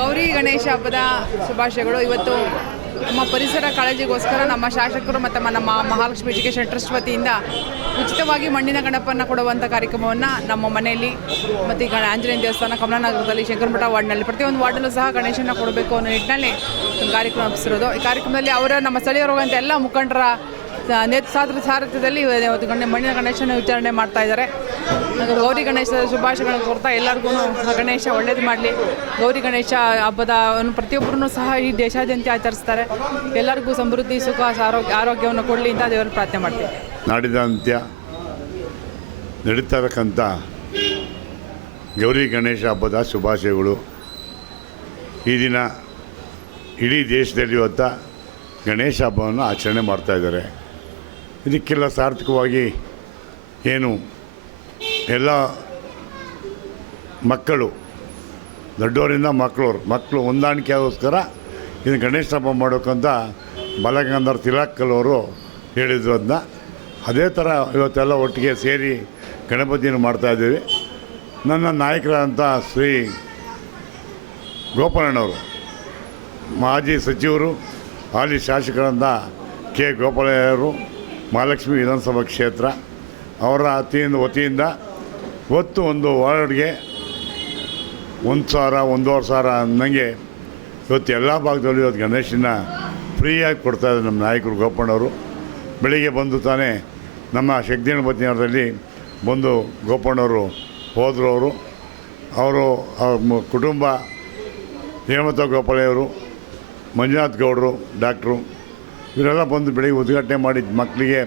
ಗೌರಿ ಗಣೇಶ ಹಬ್ಬದ ಶುಭಾಶಯಗಳು. ಇವತ್ತು ನಮ್ಮ ಪರಿಸರ ಕಾಳಜಿಗೋಸ್ಕರ ನಮ್ಮ ಶಾಸಕರು ಮತ್ತು ನಮ್ಮ ಮಹಾಲಕ್ಷ್ಮಿ ಎಜುಕೇಷನ್ ಟ್ರಸ್ಟ್ ವತಿಯಿಂದ ಉಚಿತವಾಗಿ ಮಣ್ಣಿನ ಗಣಪನ್ನು ಕೊಡುವಂಥ ಕಾರ್ಯಕ್ರಮವನ್ನು ನಮ್ಮ ಮನೆಯಲ್ಲಿ ಮತ್ತು ಈಗ ಆಂಜನೇಯ ದೇವಸ್ಥಾನ, ಕಮಲಾನಗರದಲ್ಲಿ ಶಂಕರಮಠ ವಾರ್ಡ್ನಲ್ಲಿ ಪ್ರತಿಯೊಂದು ವಾರ್ಡಲ್ಲೂ ಸಹ ಗಣೇಶನ ಕೊಡಬೇಕು ಅನ್ನೋ ನಿಟ್ಟಿನಲ್ಲಿ ಕಾರ್ಯಕ್ರಮ ರೂಪಿಸಿರೋದು ಈ ಕಾರ್ಯಕ್ರಮದಲ್ಲಿ ಅವರ ನಮ್ಮ ಸ್ಥಳೀಯರು ಎಲ್ಲ ಮುಖಂಡರ ಸಾದ್ರ ಸಾರಥ್ಯದಲ್ಲಿ ಇವತ್ತು ಗಣ್ಯ ಮಣ್ಣಿನ ಗಣೇಶನ ವಿಚಾರಣೆ ಮಾಡ್ತಾ ಇದ್ದಾರೆ. ಗೌರಿ ಗಣೇಶದ ಶುಭಾಶಯಗಳನ್ನು ಕೋರ್ತಾ ಎಲ್ಲರಿಗೂ ಗಣೇಶ ಒಳ್ಳೇದು ಮಾಡಲಿ. ಗೌರಿ ಗಣೇಶ ಹಬ್ಬದ ಪ್ರತಿಯೊಬ್ಬರೂ ಸಹ ಈ ದೇಶಾದ್ಯಂತ ಆಚರಿಸ್ತಾರೆ. ಎಲ್ಲರಿಗೂ ಸಮೃದ್ಧಿ, ಸುಖ, ಆರೋಗ್ಯ, ಆರೋಗ್ಯವನ್ನು ಕೊಡಲಿ ಅಂತ ದೇವರು ಪ್ರಾರ್ಥನೆ ಮಾಡ್ತೀವಿ. ನಾಡಿದಾಂತ್ಯ ನಡೀತಾ ಇರಕ್ಕಂಥ ಗೌರಿ ಗಣೇಶ ಹಬ್ಬದ ಶುಭಾಶಯಗಳು. ಈ ದಿನ ಇಡೀ ದೇಶದಲ್ಲಿ ಇವತ್ತ ಗಣೇಶ ಹಬ್ಬವನ್ನು ಆಚರಣೆ ಮಾಡ್ತಾ ಇದ್ದಾರೆ. ಇದಕ್ಕೆಲ್ಲ ಸಾರ್ಥಕವಾಗಿ ಏನು ಎಲ್ಲ ಮಕ್ಕಳು, ದೊಡ್ಡವರಿಂದ ಮಕ್ಕಳು ಮಕ್ಕಳು ಹೊಂದಾಣಿಕೆಗೋಸ್ಕರ ಇದು ಗಣೇಶ ಹಬ್ಬ ಮಾಡೋಕ್ಕಂತ ಬಾಲಗಂಧರ್ ತಿಲಕ್ಕಲ್ಲವರು ಹೇಳಿದ್ರು ಅದನ್ನ ಅದೇ ಥರ ಇವತ್ತೆಲ್ಲ ಒಟ್ಟಿಗೆ ಸೇರಿ ಗಣಪತಿಯನ್ನು ಮಾಡ್ತಾಯಿದ್ದೀವಿ ನನ್ನ ನಾಯಕರಾದಂಥ ಶ್ರೀ ಗೋಪಾಲಣ್ಣವರು, ಮಾಜಿ ಸಚಿವರು, ಹಾಲಿ ಶಾಸಕರಾದ ಕೆ ಗೋಪಾಲಯ್ಯವರು ಮಹಾಲಕ್ಷ್ಮಿ ವಿಧಾನಸಭಾ ಕ್ಷೇತ್ರ ಅವರ ಅತಿಯಿಂದ ವತಿಯಿಂದ ಒತ್ತು ಒಂದು ವಾರ್ಡ್ಗೆ ಒಂದು ಸಾವಿರ, ಒಂದೂವರೆ ಸಾವಿರ ಅಂದಂಗೆ ಇವತ್ತು ಎಲ್ಲ ಭಾಗದಲ್ಲೂ ಇವತ್ತು ಗಣೇಶನ ಫ್ರೀಯಾಗಿ ಕೊಡ್ತಾಯಿದ್ದಾರೆ ನಮ್ಮ ನಾಯಕರು ಗೋಪಣ್ಣವರು ಬೆಳಿಗ್ಗೆ ಬಂದು ತಾನೇ ನಮ್ಮ ಶಕ್ತಿ ನಗರದಲ್ಲಿ ಬಂದು ಗೋಪಣ್ಣವರು ಹೋದರು ಅವರು. ಅವರು ಅವ್ರ ಕುಟುಂಬ, ಹೇಮಂತ ಗೋಪಾಲಯ್ಯವರು ಮಂಜುನಾಥ್ ಗೌಡರು, ಡಾಕ್ಟ್ರು ಇವರೆಲ್ಲ ಬಂದು ಬೆಳಿಗ್ಗೆ ಉದ್ಘಾಟನೆ ಮಾಡಿ ಮಕ್ಕಳಿಗೆ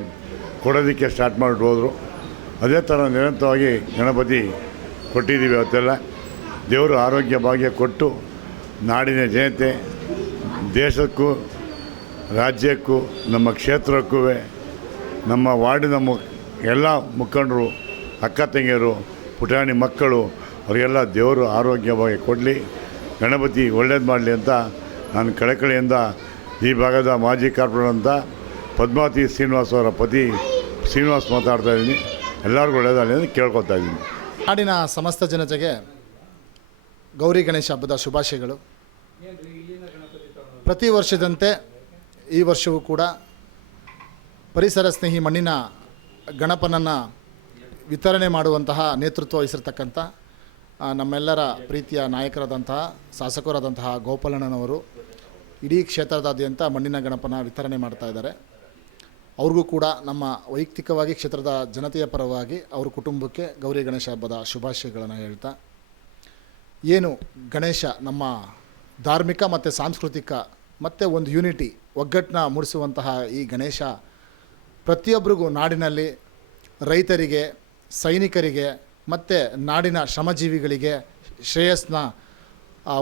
ಕೊಡೋದಕ್ಕೆ ಸ್ಟಾರ್ಟ್ ಮಾಡಿಬಿಟ್ಟು ಹೋದರು. ಅದೇ ಥರ ನಿರಂತರವಾಗಿ ಗಣಪತಿ ಕೊಟ್ಟಿದ್ದೀವಿ ಅವತ್ತೆಲ್ಲ. ದೇವರು ಆರೋಗ್ಯ ಭಾಗ್ಯ ಕೊಟ್ಟು ನಾಡಿನ ಜನತೆ, ದೇಶಕ್ಕೂ, ರಾಜ್ಯಕ್ಕೂ, ನಮ್ಮ ಕ್ಷೇತ್ರಕ್ಕೂ, ನಮ್ಮ ವಾರ್ಡಿನ ಮು, ಎಲ್ಲ ಮುಖಂಡರು, ಅಕ್ಕ ತಂಗಿಯರು, ಪುಟಾಣಿ ಮಕ್ಕಳು, ಅವರಿಗೆಲ್ಲ ದೇವರು ಆರೋಗ್ಯವಾಗಿ ಕೊಡಲಿ. ಗಣಪತಿ ಒಳ್ಳೇದು ಮಾಡಲಿ ಅಂತ ನಾನು ಕಳಕಳಿಯಿಂದ ಈ ಭಾಗದ ಮಾಜಿ ಕಾರ್ಪೊರೇಟರ್ ಅಂತ ಪದ್ಮಾವತಿ ಶ್ರೀನಿವಾಸ್ ಅವರ ಪತಿ ಶ್ರೀನಿವಾಸ್ ಮಾತಾಡ್ತಾ ಇದ್ದೀನಿ. ಎಲ್ಲರಿಗೂ ಒಳ್ಳೆಯದಾಗಲಿ ಅಂತ ಕೇಳ್ಕೊತಾ ಇದ್ದೀನಿ. ನಾಡಿನ ಸಮಸ್ತ ಜನತೆಗೆ ಗೌರಿ ಗಣೇಶ ಹಬ್ಬದ ಶುಭಾಶಯಗಳು. ಪ್ರತಿ ವರ್ಷದಂತೆ ಈ ವರ್ಷವೂ ಕೂಡ ಪರಿಸರ ಸ್ನೇಹಿ ಮಣ್ಣಿನ ಗಣಪನನ್ನು ವಿತರಣೆ ಮಾಡುವಂತಹ ನೇತೃತ್ವ ವಹಿಸಿರ್ತಕ್ಕಂಥ ನಮ್ಮೆಲ್ಲರ ಪ್ರೀತಿಯ ನಾಯಕರಾದಂತಹ, ಶಾಸಕರಾದಂತಹ ಗೋಪಾಲಣ್ಣನವರು ಇಡೀ ಕ್ಷೇತ್ರದಾದ್ಯಂತ ಮಣ್ಣಿನ ಗಣಪನ ವಿತರಣೆ ಮಾಡ್ತಾ ಇದ್ದಾರೆ. ಅವ್ರಿಗೂ ಕೂಡ ನಮ್ಮ ವೈಯಕ್ತಿಕವಾಗಿ ಕ್ಷೇತ್ರದ ಜನತೆಯ ಪರವಾಗಿ ಅವ್ರ ಕುಟುಂಬಕ್ಕೆ ಗೌರಿ ಗಣೇಶ ಹಬ್ಬದ ಶುಭಾಶಯಗಳನ್ನು ಹೇಳ್ತಾ, ಏನು ಗಣೇಶ ನಮ್ಮ ಧಾರ್ಮಿಕ ಮತ್ತು ಸಾಂಸ್ಕೃತಿಕ ಮತ್ತು ಒಂದು ಯೂನಿಟಿ ಒಗ್ಗಟ್ಟನ್ನ ಮೂಡಿಸುವಂತಹ ಈ ಗಣೇಶ ಪ್ರತಿಯೊಬ್ಬರಿಗೂ ನಾಡಿನಲ್ಲಿ ರೈತರಿಗೆ, ಸೈನಿಕರಿಗೆ ಮತ್ತು ನಾಡಿನ ಶ್ರಮಜೀವಿಗಳಿಗೆ ಶ್ರೇಯಸ್ನ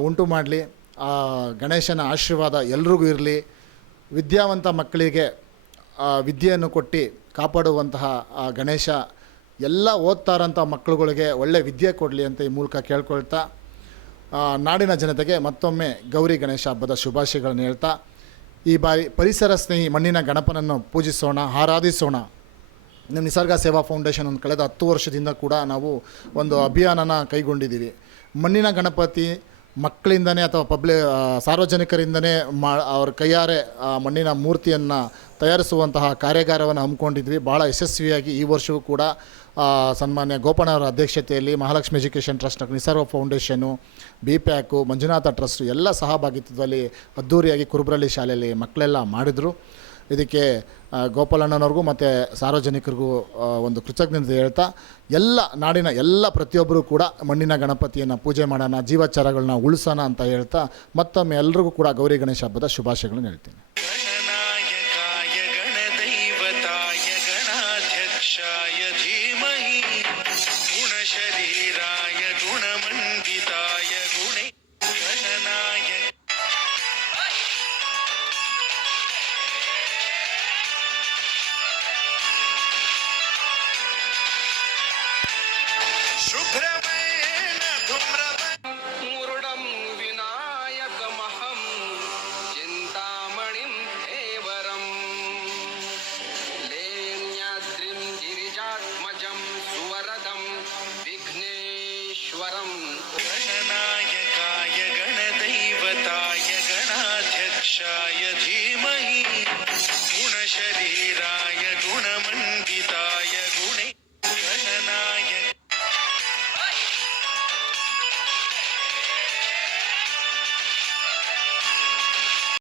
ಉಂಟು ಮಾಡಲಿ. ಆ, ಗಣೇಶನ ಆಶೀರ್ವಾದ ಎಲ್ರಿಗೂ ಇರಲಿ. ವಿದ್ಯಾವಂತ ಮಕ್ಕಳಿಗೆ ವಿದ್ಯೆಯನ್ನು ಕೊಟ್ಟು ಕಾಪಾಡುವಂತಹ ಆ, ಗಣೇಶ ಎಲ್ಲ ಓದ್ತಾರಂಥ ಮಕ್ಕಳುಗಳಿಗೆ ಒಳ್ಳೆ ವಿದ್ಯೆ ಕೊಡಲಿ ಅಂತ ಈ ಮೂಲಕ ಕೇಳ್ಕೊಳ್ತಾ ನಾಡಿನ ಜನತೆಗೆ ಮತ್ತೊಮ್ಮೆ ಗೌರಿ ಗಣೇಶ ಹಬ್ಬದ ಶುಭಾಶಯಗಳನ್ನು ಹೇಳ್ತಾ, ಈ ಬಾರಿ ಪರಿಸರ ಸ್ನೇಹಿ ಮಣ್ಣಿನ ಗಣಪನನ್ನು ಪೂಜಿಸೋಣ, ಆರಾಧಿಸೋಣ. ನಮ್ಮ ನಿಸರ್ಗ ಸೇವಾ ಫೌಂಡೇಶನ್ ಒಂದು ಕಳೆದ ಹತ್ತು ವರ್ಷದಿಂದ ಕೂಡ ನಾವು ಒಂದು ಅಭಿಯಾನನ ಕೈಗೊಂಡಿದ್ದೀವಿ. ಮಣ್ಣಿನ ಗಣಪತಿ ಮಕ್ಕಳಿಂದನೇ ಅಥವಾ ಪಬ್ಲಿ ಸಾರ್ವಜನಿಕರಿಂದನೇ ಮಾ, ಅವ್ರ ಕೈಯಾರೆ ಆ ಮಣ್ಣಿನ ಮೂರ್ತಿಯನ್ನು ತಯಾರಿಸುವಂತಹ ಕಾರ್ಯಾಗಾರವನ್ನು ಹಮ್ಮಿಕೊಂಡಿದ್ವಿ. ಭಾಳ ಯಶಸ್ವಿಯಾಗಿ ಈ ವರ್ಷವೂ ಕೂಡ ಸನ್ಮಾನ್ಯ ಗೋಪಣ್ಣವರ ಅಧ್ಯಕ್ಷತೆಯಲ್ಲಿ Mahalakshmi education trust Nisarva foundation B pack Manjunatha trust ಎಲ್ಲ ಸಹಭಾಗಿತ್ವದಲ್ಲಿ ಅದ್ಧೂರಿಯಾಗಿ ಕುರುಬ್ರಳ್ಳಿ ಶಾಲೆಯಲ್ಲಿ ಮಕ್ಕಳೆಲ್ಲ ಮಾಡಿದರು. ಇದಕ್ಕೆ ಗೋಪಾಲಣ್ಣನವ್ರಿಗೂ ಮತ್ತು ಸಾರ್ವಜನಿಕರಿಗೂ ಒಂದು ಕೃತಜ್ಞತೆ ಹೇಳ್ತಾ, ಎಲ್ಲ ನಾಡಿನ ಎಲ್ಲ ಪ್ರತಿಯೊಬ್ಬರೂ ಕೂಡ ಮಣ್ಣಿನ ಗಣಪತಿಯನ್ನು ಪೂಜೆ ಮಾಡೋಣ, ಜೀವಾಚಾರಗಳನ್ನ ಉಳಿಸೋಣ ಅಂತ ಹೇಳ್ತಾ, ಮತ್ತೊಮ್ಮೆ ಎಲ್ರಿಗೂ ಕೂಡ ಗೌರಿ ಗಣೇಶ ಹಬ್ಬದ ಶುಭಾಶಯಗಳನ್ನು ಹೇಳ್ತೀನಿ. Shaya.